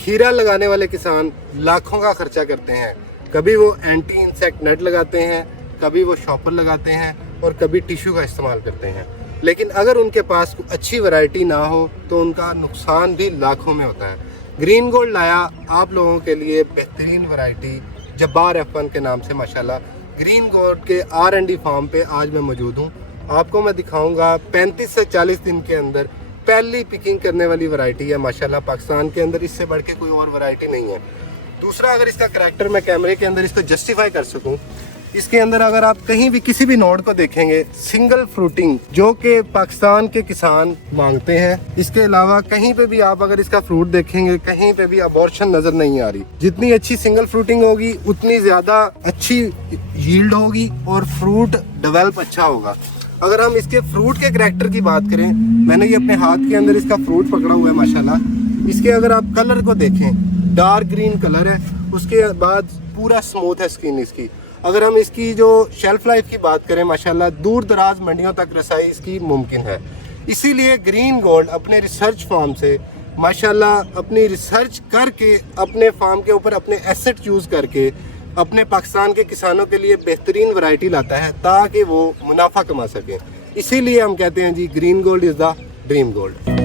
खीरा लगाने वाले किसान लाखों का खर्चा करते हैं। कभी वो एंटी इंसेक्ट नेट लगाते हैं, कभी वो शॉपर लगाते हैं और कभी टिश्यू का इस्तेमाल करते हैं। लेकिन अगर उनके पास अच्छी वैरायटी ना हो तो उनका नुकसान भी लाखों में होता है। ग्रीन गोल्ड लाया आप लोगों के लिए बेहतरीन वैरायटी जब्बार F1 के नाम से। माशाल्लाह ग्रीन गोल्ड के R&D फार्म पे आज मैं मौजूद हूँ। आपको मैं दिखाऊंगा 35 से 40 दिन के अंदर पहली पिकिंग करने वाली वैरायटी है। माशाल्लाह पाकिस्तान के अंदर इससे बढ़ के कोई और वैरायटी नहीं है। दूसरा, अगर इसका करैक्टर मैं कैमरे के अंदर इसको जस्टिफाई कर सकूं, इसके अंदर अगर आप कहीं भी किसी भी नोड को देखेंगे सिंगल फ्रूटिंग जो कि पाकिस्तान के किसान मांगते हैं। इसके अलावा कहीं पे भी आप अगर इसका फ्रूट देखेंगे कहीं पे भी अबॉर्शन नजर नहीं आ रही। जितनी अच्छी सिंगल फ्रूटिंग होगी उतनी ज्यादा अच्छी यील्ड होगी और फ्रूट डेवलप अच्छा होगा। अगर हम इसके फ्रूट के करैक्टर की बात करें, मैंने ये अपने हाथ के अंदर इसका फ्रूट पकड़ा हुआ है। माशाल्लाह इसके अगर आप कलर को देखें डार्क ग्रीन कलर है, उसके बाद पूरा स्मूथ है स्किन इसकी। अगर हम इसकी जो शेल्फ लाइफ की बात करें, माशाल्लाह दूर दराज मंडियों तक रसाई इसकी मुमकिन है। इसीलिए ग्रीन गोल्ड अपने रिसर्च फार्म से माशाल्लाह अपनी रिसर्च करके अपने फार्म के ऊपर अपने एसेट यूज़ करके अपने पाकिस्तान के किसानों के लिए बेहतरीन वैरायटी लाता है ताकि वो मुनाफा कमा सकें। इसीलिए हम कहते हैं जी green gold is the dream gold.